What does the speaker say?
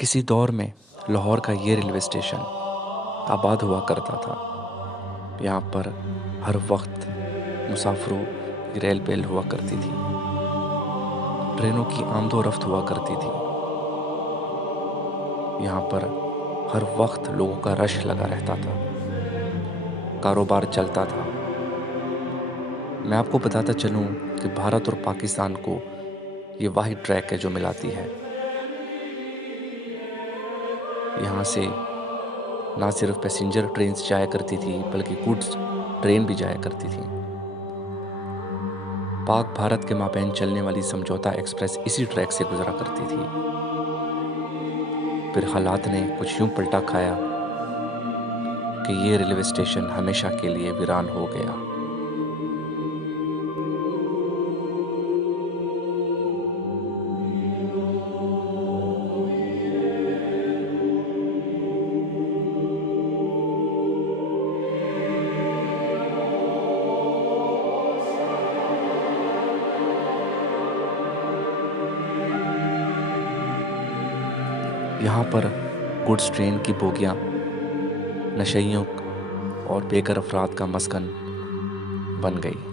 किसी दौर में लाहौर का ये रेलवे स्टेशन आबाद हुआ करता था। यहाँ पर हर वक्त मुसाफिरों की रेल बेल हुआ करती थी। ट्रेनों की आमदो रफ्त हुआ करती थी। यहाँ पर हर वक्त लोगों का रश लगा रहता था। कारोबार चलता था। मैं आपको बताता चलूँ कि भारत और पाकिस्तान को ये वाहिद ट्रैक है जो मिलाती है। यहाँ से ना सिर्फ पैसेंजर ट्रेन्स जाया करती थी बल्कि गुड्स ट्रेन भी जाया करती थी। पाक भारत के माबैन चलने वाली समझौता एक्सप्रेस इसी ट्रैक से गुजरा करती थी। फिर हालात ने कुछ यूं पलटा खाया कि ये रेलवे स्टेशन हमेशा के लिए वीरान हो गया। यहाँ पर गुड्स ट्रेन की बोगियाँ नशइयों और बेघर अफराद का मस्कन बन गई।